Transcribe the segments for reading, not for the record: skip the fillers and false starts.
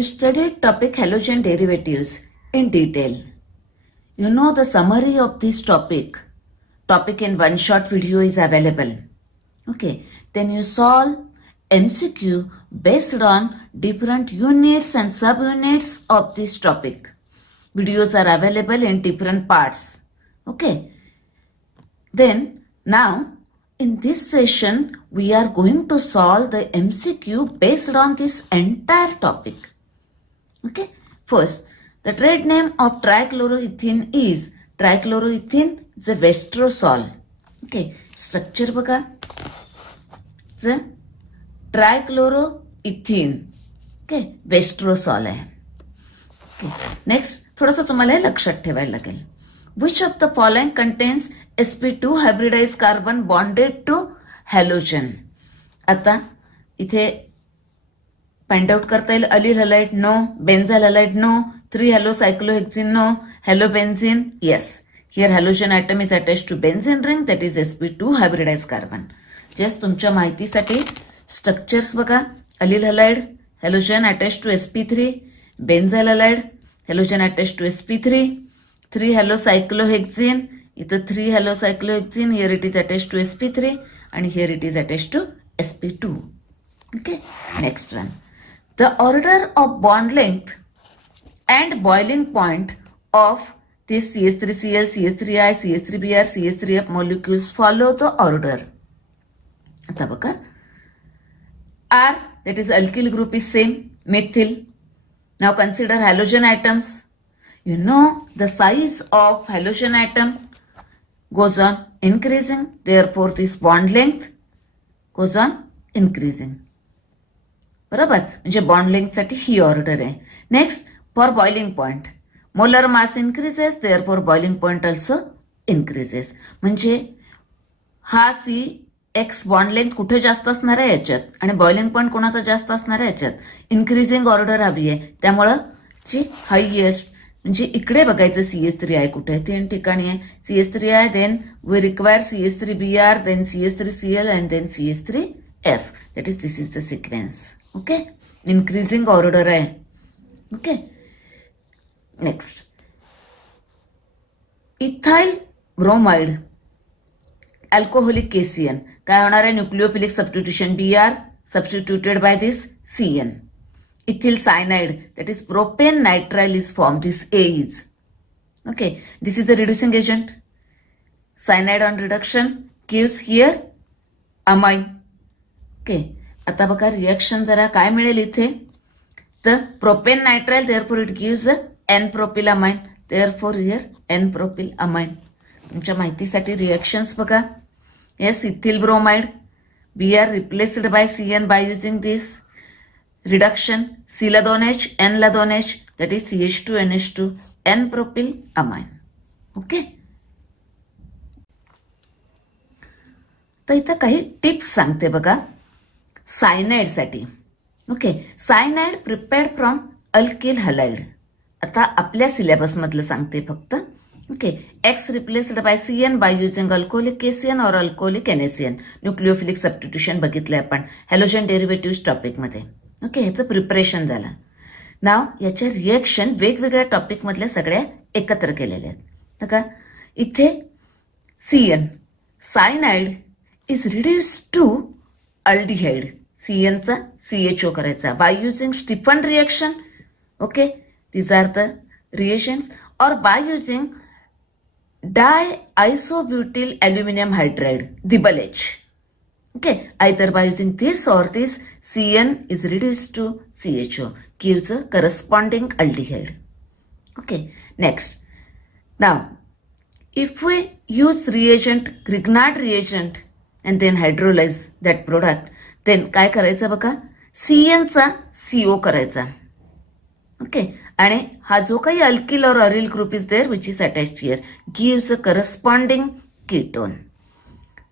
We studied topic halogen derivatives in detail. You know the summary of this topic in one short video is available. Okay, then you solve MCQ based on different units and subunits of this topic. Videos are available in different parts. Okay, then now in this session we are going to solve the MCQ based on this entire topic. Okay, first the trade name of trichloroethene is trichloroethene is a Vestrosol. Okay, structure बघा, the trichloroethene. Okay, Vestrosol आहे. Okay, next थोडंसं तुम्हाला लक्षात ठेवायला लागेल. Which of the following contains sp2 hybridized carbon bonded to halogen? आता इथे find out करता येईल. Allyl halide no, benzyl halide no, 3 halocyclohexene no, halobenzene yes. Here halogen atom is attached to benzene ring, that is sp2 hybridized carbon. Just तुमच्या माहितीसाठी structures बघा. Allyl halide halogen attached to sp3, benzyl halide halogen attached to sp3, 3 halocyclohexene, इथं 3 halocyclohexene, here it is attached to sp3 and here it is attached to sp2. Okay, next one. The order of bond length and boiling point of this CH3Cl, CH3I, CH3Br, CH3F molecules follow the order. आता बघा, R, that is alkyl group is same, methyl. Now consider halogen atoms. You know the size of halogen atom goes on increasing, therefore this bond length goes on increasing. बरोबर, म्हणजे bond length साठी ही order आहे. Next, for boiling point molar mass increases, therefore boiling point also increases. म्हणजे हा CX bond length कुठे जास्त असणार आहे याच्यात आणि बॉइलिंग पॉइंट कोणाचा जास्त असणार आहे याच्यात. इन्क्रीजिंग ऑर्डर हवी आहे, त्यामुळं जी हायएस्ट म्हणजे इकडे बघायचं CH3I कुठे आहे, 3 ठिकाणी आहे. CH3I, then we require CH3Br, then CH3Cl and then CH3F. That is this is the sequence. Okay, increasing order आहे. Okay, next, ethyl bromide alcoholic KCN काय होणार आहे, nucleophilic substitution Br substituted by this CN. Ethyl cyanide, that is propane nitrile is formed, this A is. Okay, this is a reducing agent. Cyanide on reduction gives here amine. Okay, आता बघा reaction जरा काय मिळेल इथे, तर propane nitrile, therefore it gives N-propylamine, therefore here N-propylamine. तुमच्या माहितीसाठी reactions बघा. Yes, ethyl bromide, Br replaced by CN by using this reduction, C ला 2H, N ला 2H, that is CH2NH2, N-propylamine. Okay, तर इथं काही टिप्स सांगते बघा सायनाइड साठी. Okay, cyanide prepared from alkyl halide. आता आपल्या सिलेबस मधलं सांगते फक्त. Okay, X replaced by CN by using alcoholic KCN or alcoholic NaCN. Nucleophilic substitution बघितलंय आपण हॅलोजन डेरिव्हेटिव्ह टॉपिक मध्ये. ओके, ह्याचं प्रिपरेशन झालं. नाव याच्या रिएक्शन वेगवेगळ्या टॉपिक मधल्या सगळ्या एकत्र केलेल्या आहेत. का इथे CN cyanide is reduce to aldehyde, CN चा CHO करायचा by using Stephen reaction. Okay, these are the reactions. और by using diisobutyl aluminium hydride, DBH. Okay, either by using this or this, CN is reduced to CHO, gives a corresponding aldehyde. Okay, next. Now, if we use reagent, Grignard reagent, and then hydrolyze that product, then काय करायचं बघा, CN चा CO करायचा. Okay, आणि हा जो काही alkyl or aryl group is there which is attached here gives a corresponding ketone.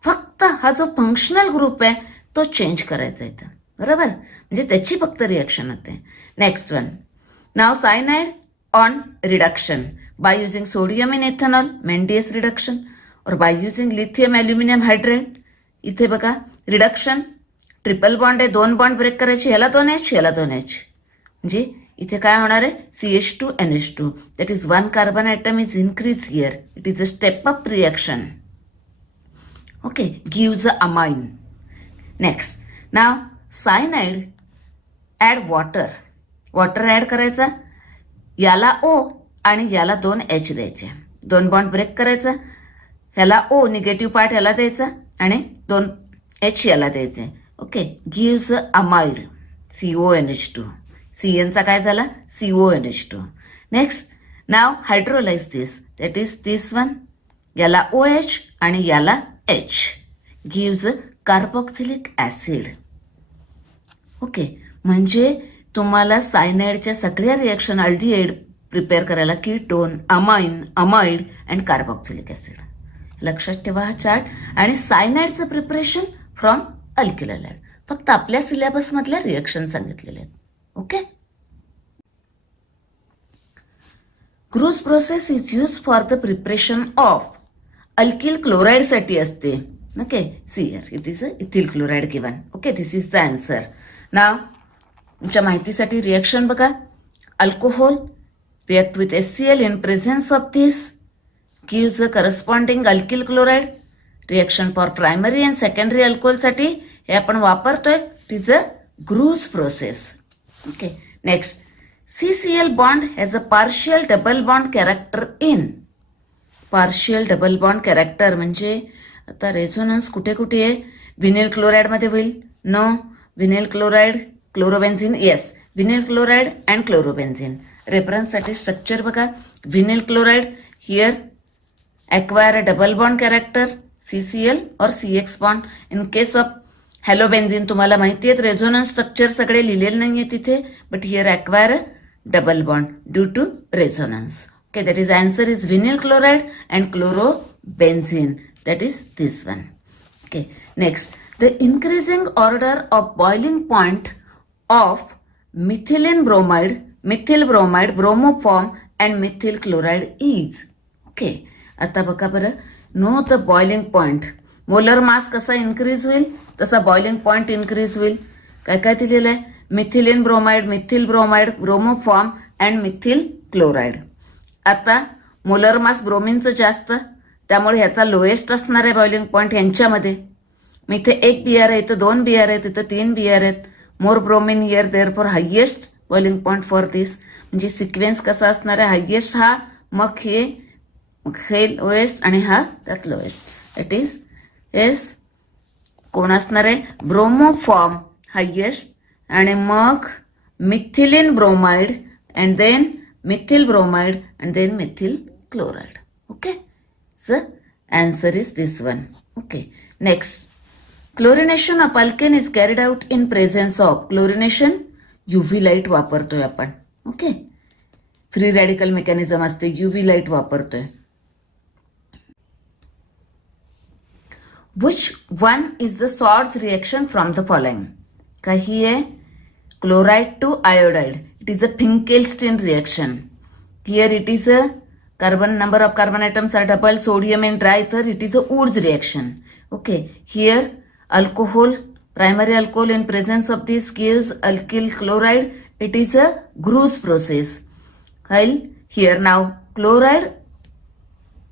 फक्त हा जो फंक्शनल ग्रुप आहे तो चेंज करायचा इथं, बरोबर, म्हणजे त्याची फक्त रिएक्शन होते. Next one, now cyanide on reduction by using sodium in ethanol, Mendius reduction, और by using lithium aluminium hydrate. इथे बघा रिडक्शन, ट्रिपल बॉन्ड आहे, 2 बॉन्ड ब्रेक करायचे, ह्याला 2H ह्याला 2H, म्हणजे इथे काय होणार आहे CH2NH2 that is one carbon atom is increased here. It is a step up reaction. Okay, gives a amine. Next, now cyanide add water. Water add करायचा, याला O आणि याला 2 H द्यायचे, 2 बॉन्ड ब्रेक करायचा, ह्याला O निगेटिव्ह पार्ट ह्याला द्यायचा आणि 2 H याला द्यायचे. Okay, gives amide CONH2. CN चा काय झाला CONH2. Next, now hydrolyse this, that is this one, याला OH आणि याला H, gives carboxylic acid. Okay, म्हणजे तुम्हाला सायनाइडच्या सगळ्या रिएक्शन अल्डिहाइड प्रिपेअर करायला ketone, amine, amide and carboxylic acid. लक्षात ठेवा हा चार्ट. आणि सायनाइडचं प्रिपरेशन फ्रॉम अल्किल हॅलाइड. फक्त आपल्या सिलेबस मधल्या रिएक्शन सांगितलेले आहेत. Okay, Groove's process is use for the preparation of alkyl chloride साठी असते. Okay, see here it is ethyl chloride given. Okay, this is the answer. Now तुमच्या माहितीसाठी reaction बघा. Alcohol react with HCl in presence of this, gives a corresponding alkyl chloride. Reaction for primary and secondary alcohol साठी हे आपण वापरतोय. It is a Gruce process. Okay, next, CCl bond has a partial double bond character in. Partial double bond character म्हणजे आता resonance कुठे कुठे आहे, विनिल chloride मध्ये होईल, no, vinyl chloride, chlorobenzene, yes, vinyl chloride and chlorobenzene. Reference साठी structure बघा. Vinyl chloride here acquire a double bond character CCl or CX bond. In case of हॅलोबेन्झिन तुम्हाला माहिती आहे रेझोनन्स स्ट्रक्चर सगळे लिहिलेले नाहीये तिथे, but here acquire a double bond due to resonance. Okay, that is answer is vinyl chloride and chlorobenzene, that is this one. Okay, next, the increasing order of boiling point of methylene bromide, methyl bromide, bromoform and methyl chloride is. Okay, आता बघा बरं, know the boiling point, molar mass कसा increase होईल तसा boiling point increase होईल. काय काय दिलेलं आहे, methylene bromide, Mithil bromide, bromoform and Mithil chloride. आता मोलर मास ब्रोमिनचं जास्त, त्यामुळे ह्याचा लोएस्ट असणार आहे बॉइलिंग पॉइंट यांच्यामध्ये. मी इथे 1 BR आहे, इथं 2 BR आहेत, इथं 3 BR आहेत. More bromine here, therefore highest boiling point for this. म्हणजे सिक्वेन्स कसा असणार आहे, हायएस्ट हा, मग हे लोएस्ट आणि हा त्यात लोएस्ट. इट इज एस कोण असणार आहे, ब्रोमोफॉर्म हायएस्ट आणि मग methylene bromide and then methyl bromide and then methyl chloride. Okay, the answer is this one. Okay, next, chlorination of alkane is carried out in presence of. Chlorination UV light वापरतोय आपण. Okay, free radical mechanism असते, UV light वापरतोय. Which one is the Swords reaction from the following? काही आहे chloride to iodide. It is a Finkelstein reaction. Here it is a number of carbon atoms are double, sodium in triether. It is a Wurtz reaction. Okay, here alcohol, primary alcohol in presence of this gives alkyl chloride. It is a Gruce process. While here now chloride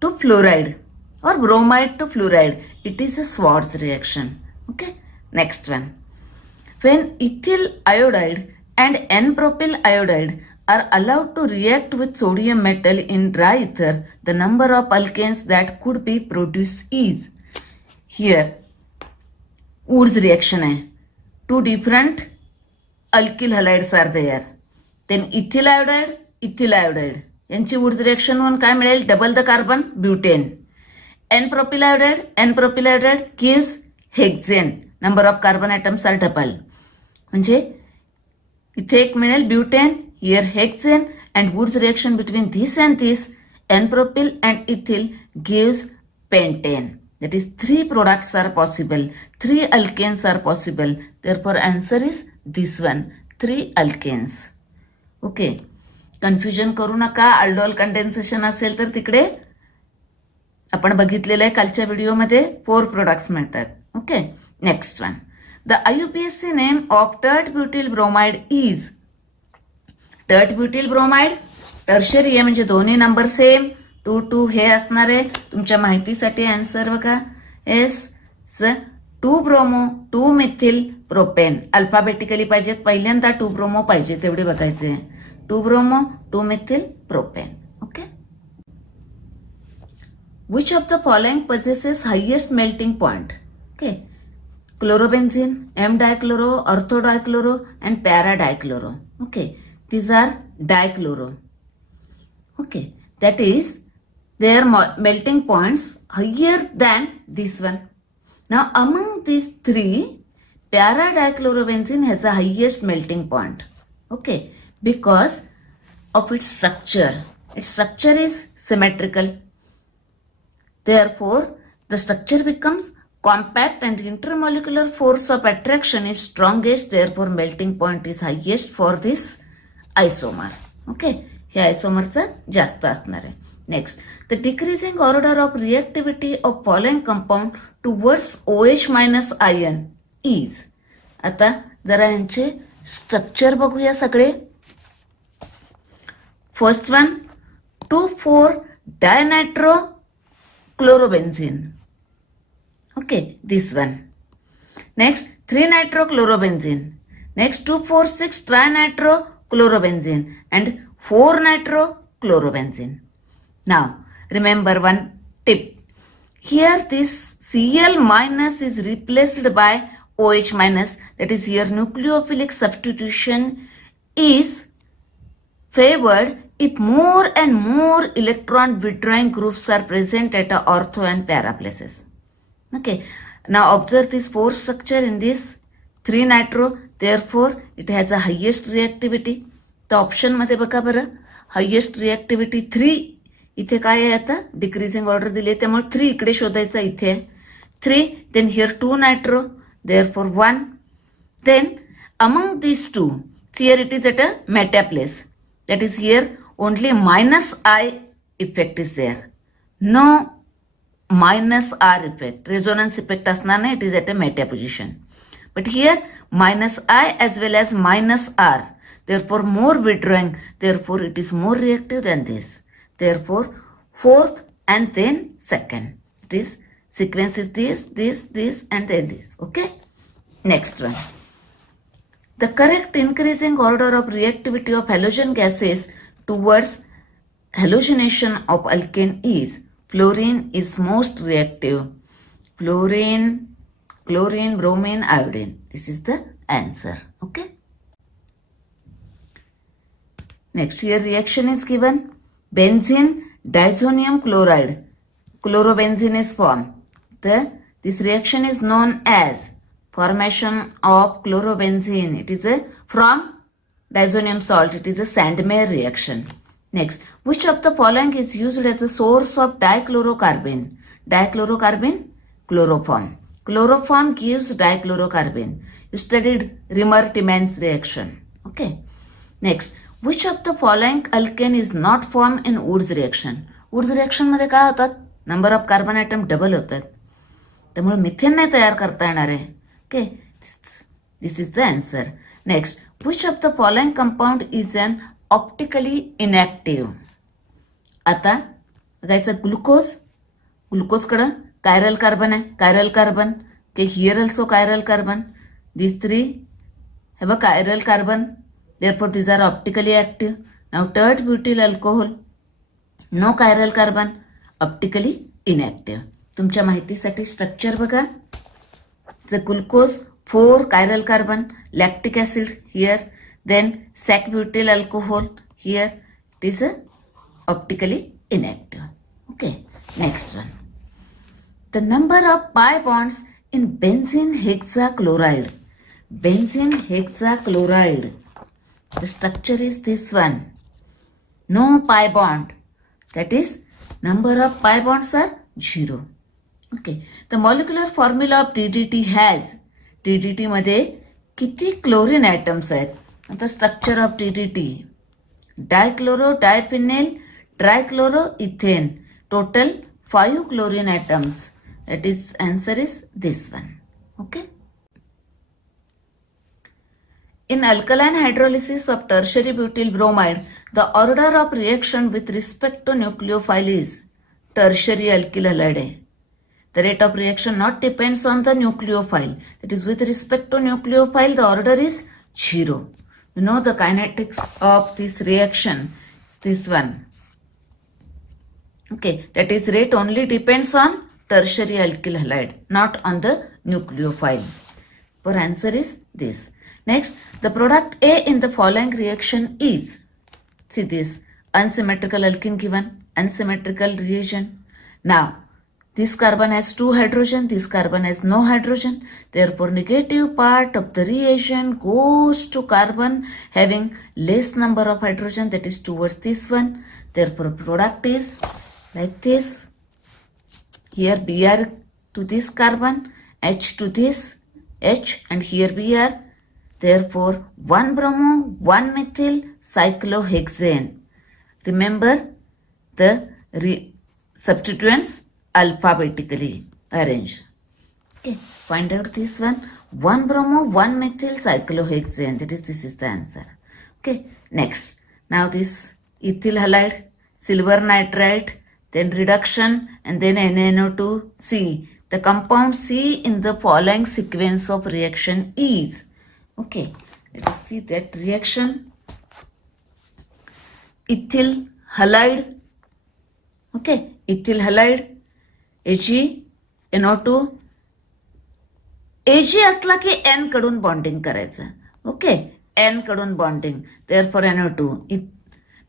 to fluoride or bromide to fluoride, it is a Swartz reaction. Okay, next one. When ethyl iodide and N-propyl iodide are allowed to react with sodium metal in dry ether, the number of alkanes that could be produced is. Here Wurtz reaction hai, 2 different alkyl halides are there. Then ethyl iodide यांची Wurtz reaction होऊन काय मिळेल, double the carbon, butane. N-propyl iodide gives hexane, number of carbon atoms are double. म्हणजे इथे एक मिळेल butane, here hexane, and Wurtz reaction between this and this, N-propyl and ethyl gives pentane. That is 3 products are possible, 3 alkanes are possible. Therefore answer is this one, 3 alkanes. Okay, confusion करू नका. Aldol condensation असेल तर तिकडे आपण बघितलेलं आहे कालच्या व्हिडिओमध्ये 4 प्रोडक्ट्स मिळतात. Okay, next one, the IUPAC name of tert butyl bromide is. Tert butyl bromide tertiary आहे म्हणजे दोन्ही नंबर सेम 2 2 हे असणार आहे. तुमच्या माहितीसाठी आन्सर बघा S 2 bromo 2 Mithil propane. Alphabetically पाहिजेत, पहिल्यांदा 2 ब्रोमो पाहिजे तेवढे बघायचे. 2 bromo 2 Mithil propane. Okay. Which of the following possesses highest melting point? Okay. Chlorobenzene, M-dichloro, ortho-dichloro and para-dichloro. Okay. These are dichloro. Okay. That is, their melting points higher than this one. Now, among these three, para-dichlorobenzene has the highest melting point. Okay. Because of its structure. Its structure is symmetrical. Therefore, the structure becomes compact and intermolecular force of attraction is strongest. Therefore, melting point is highest for this isomer. Okay. हे आयसोमरचं जास्त असणार आहे. Next, the decreasing order of reactivity of following compound towards OH minus ion is. आता जरा यांचे structure बघूया सगळे. First one 2,4 dinitro chlorobenzene. Okay, this one. Next 3-nitrochlorobenzene. Next 2,4,6 trinitro-chlorobenzene and 4-nitrochlorobenzene. Now remember one tip. Here this Cl minus is replaced by OH minus. That is, here nucleophilic substitution is favored if more and more electron withdrawing groups are present at a ortho and para places. Okay. Now observe this 4 structure in this 3-nitro. Therefore, it has the highest reactivity. The option मध्ये बघा बरं, highest reactivity 3. इथे काय आहे आता decreasing order दिली आहे त्यामुळे 3 इकडे शोधायचा. इथे 3. Then here 2-nitro. Therefore 1. Then among these two, here it is at a meta place. That is, here only minus I effect is there. No minus R effect. Resonance effect असणार नाही. It is at a meta position. But here minus I as well as minus R. Therefore more withdrawing. Therefore it is more reactive than this. Therefore fourth and then second. It is sequence is this and then this. Okay. Next one. The correct increasing order of reactivity of halogen gases towards halogenation of alkane is fluorine is most reactive. Fluorine, chlorine, bromine, iodine. This is the answer. Okay. Next, here reaction is given. Benzene, diazonium chloride. Chlorobenzene is formed. This reaction is known as formation of chlorobenzene. It is from diazonium salt. It is a Sandmeyer reaction. Next, which of the following is used as a source of dichlorocarbene? Dichlorocarbene, chloroform. Chloroform gives dichlorocarbene. You studied Rimmer-Timmins reaction. Okay. Next, which of the following alkane is not formed in Woods reaction? Woods reaction मध्ये काय होतात? Number of carbon item double होतात. त्यामुळे methane नाही तयार करता येणार आहे. Okay. This is the answer. Next, which of the following compound is an optically inactive? आता बघायचं ग्लुकोज. ग्लुकोज कडे कायरल कार्बन आहे. Chiral carbon. Okay, here also chiral carbon. These three have a chiral carbon. Therefore, these are optically active. Now, tert butyl alcohol. No chiral carbon. Optically inactive. तुमच्या माहितीसाठी structure बघा. The glucose 4 chiral carbon, lactic acid here, then sac butyl alcohol here. It is optically inactive. Okay, next one. The number of pi bonds in benzene hexachloride. Benzene hexachloride. The structure is this one. No pi bond. That is, number of pi bonds are 0. Okay. The molecular formula of DDT has. DDT मध्ये किती chlorine atoms आहेत? आता structure of DDT. Dichloro, diphenyl, trichloro, ethane. Total 5 chlorine atoms. That is, answer is this one. Okay. In alkaline hydrolysis of tertiary butyl bromide, the order of reaction with respect to nucleophile is tertiary alkyl halide. The rate of reaction not depends on the nucleophile. That is, with respect to nucleophile, the order is 0. You know the kinetics of this reaction, this one. Okay, that is rate only depends on tertiary alkyl halide, not on the nucleophile. For answer is this. Next, the product A in the following reaction is, see this, unsymmetrical alkene given, unsymmetrical reagent. Now, this carbon has 2 hydrogen, this carbon has no hydrogen. Therefore, negative part of the reagent goes to carbon having less number of hydrogen, that is towards this one. Therefore, product is like this. Here Br to this carbon, H to this, H, and here Br. Therefore, 1 bromo, 1 methyl cyclohexane. Remember the substituents alphabetically arranged. Okay, find out this one. 1 bromo, 1 methyl cyclohexane. That is, this is the answer. Okay, next. Now this ethyl halide, silver nitrite, then reduction, and then NaNO2C. The compound C in the following sequence of reaction is. Okay, let us see that reaction. Ethyl halide. Okay, ethyl halide. AgNO2. Ag असला की N कडून bonding करायचं. Okay, N कडून bonding. Therefore NO2.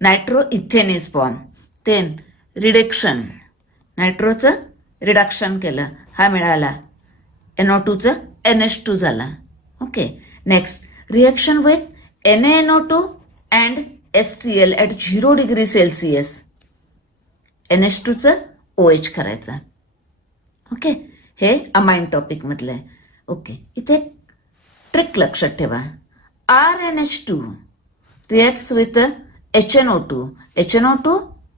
Nitroethane is form. Then reduction. नायट्रोचं reduction केलं, हा मिळाला. NO2चं NH2 झाला. Okay, next reaction with NaNO2 and HCl at 0 degree Celsius. NH2चं OH करायचं. ओके, हे अमाइन टॉपिक मधलं आहे. ओके, इथे ट्रिक लक्षात ठेवा. RNH2 reacts with HNO2. HNO2,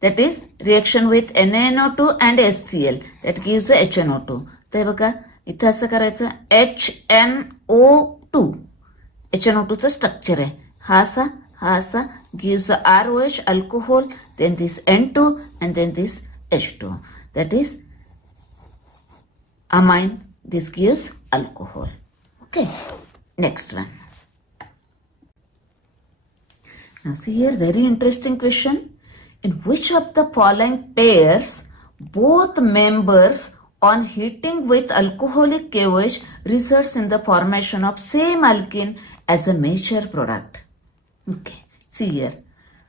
that is reaction with NaNO2 and HCl, that gives HNO2. तर बघा इथे असं करायचं, HNO2. HNO2 चं स्ट्रक्चर आहे, हा असा gives ROH alcohol, then this N2 and then this H2. That is amine. This gives alcohol. Okay, next one. Now see here, very interesting question. In which of the following pairs both members on heating with alcoholic KOH results in the formation of same alkene as a major product? Okay, see here,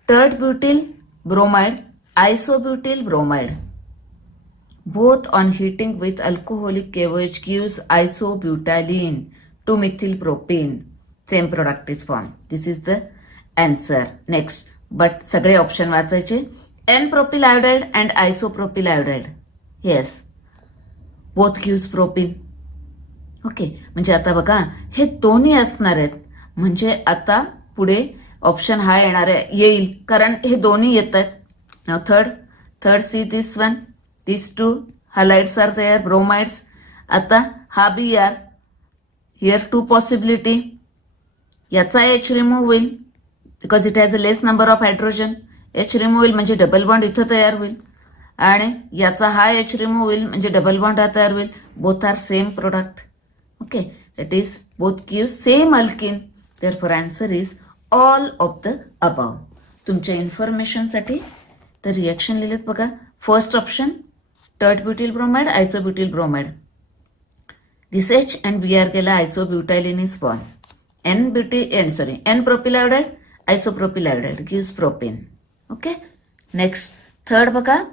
tert-butyl bromide, isobutyl bromide. Both on heating with alcoholic KOH gives isobutylene, 2-methylpropene. Same product is formed. This is the answer. Next, but सगळे option वाचायचे. N-propyl iodide and isopropyl iodide. Yes, both gives propene. Okay, म्हणजे आता बघा हे दोन्ही असणार आहेत. म्हणजे आता पुढे ऑप्शन हा येणार आहे, येईल, कारण हे दोन्ही येत आहेत. Now third see this one, these two halides are there, bromides. आता हा Br, here 2 possibility. याचा H रिमूव्ह होईल because it has a less number of hydrogen. H remove होईल म्हणजे डबल बॉन्ड इथं तयार होईल, आणि याचा हा H रिमूव्ह होईल म्हणजे डबल बॉन्ड हा तयार होईल. Both are same product. Okay, that is both give same alkene. Therefore answer is all of the above. तुमच्या इन्फॉर्मेशनसाठी तर रिएक्शन लिहिलेत बघा. First option tert-butyl bromide, isobutyl bromide. This H and Br गेला, isobutylene is formed. N-propyl iodide, isopropyl iodide gives propane. Okay, next third बघा,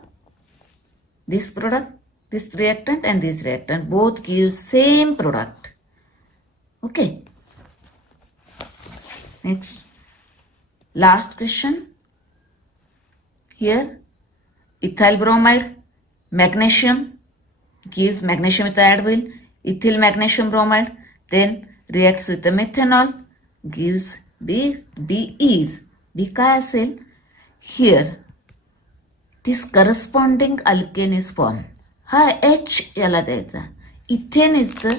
this product, this reactant and this reactant both give same product. Okay, next last question. Here ethyl bromide, magnesium gives magnesium with iodine, ethyl magnesium bromide, then reacts with the methanol, gives B काय असेल? Here this corresponding alkane is formed. हा H याला द्यायचा. Ethane is the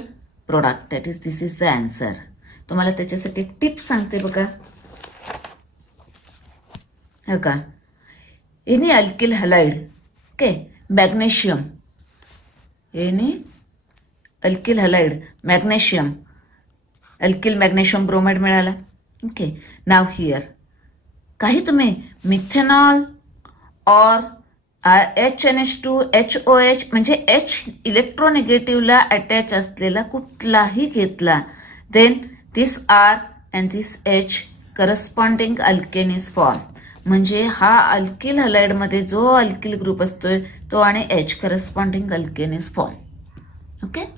product, that is this is the answer. तुम्हाला त्याच्यासाठी एक tip सांगते बघा. हो का, any alkyl halide, okay, magnesium, any alkyl halide magnesium, alkyl magnesium bromide मिळाला. ओके, नाव हिअर काही तुम्ही मिथेनॉल और HNH2 HOH म्हणजे H इलेक्ट्रोनिगेटिव्हला अटॅच असलेला कुठलाही घेतला, then this R and this H corresponding alkane is form. म्हणजे हा अल्किल हलाइड मध्ये जो अल्किल ग्रुप असतोय तो आणि H corresponding alkane is form. Okay.